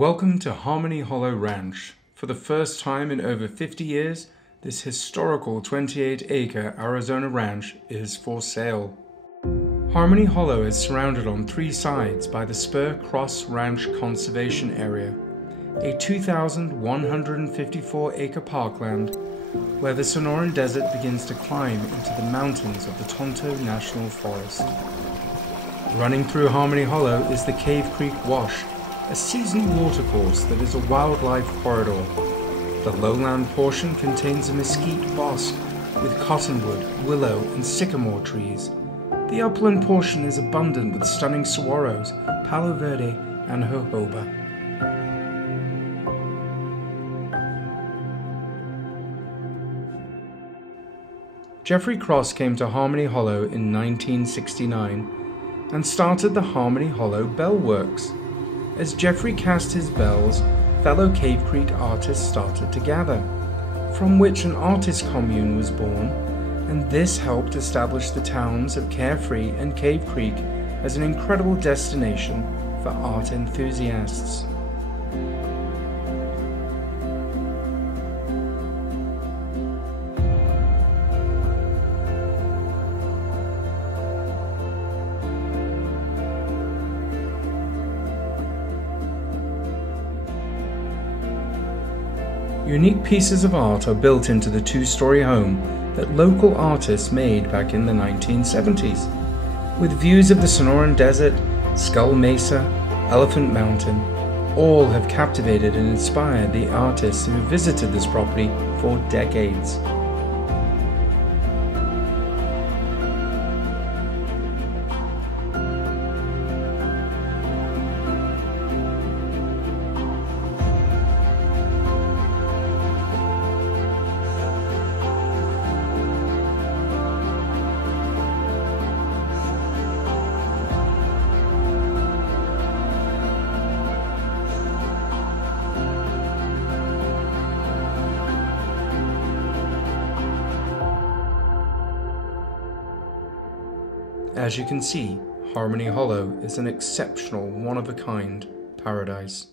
Welcome to Harmony Hollow Ranch. For the first time in over 50 years, this historical 28-acre Arizona ranch is for sale. Harmony Hollow is surrounded on three sides by the Spur Cross Ranch Conservation Area, a 2,154-acre parkland where the Sonoran Desert begins to climb into the mountains of the Tonto National Forest. Running through Harmony Hollow is the Cave Creek Wash, a seasonal watercourse that is a wildlife corridor. The lowland portion contains a mesquite bosque with cottonwood, willow, and sycamore trees. The upland portion is abundant with stunning saguaros, palo verde, and jojoba. Jeffrey Cross came to Harmony Hollow in 1969 and started the Harmony Hollow Bell Works. As Jeffrey cast his bells, fellow Cave Creek artists started to gather, from which an artist commune was born, and this helped establish the towns of Carefree and Cave Creek as an incredible destination for art enthusiasts. Unique pieces of art are built into the two-story home that local artists made back in the 1970s, with views of the Sonoran Desert, Skull Mesa, Elephant Mountain. All have captivated and inspired the artists who have visited this property for decades. As you can see, Harmony Hollow is an exceptional, one-of-a-kind paradise.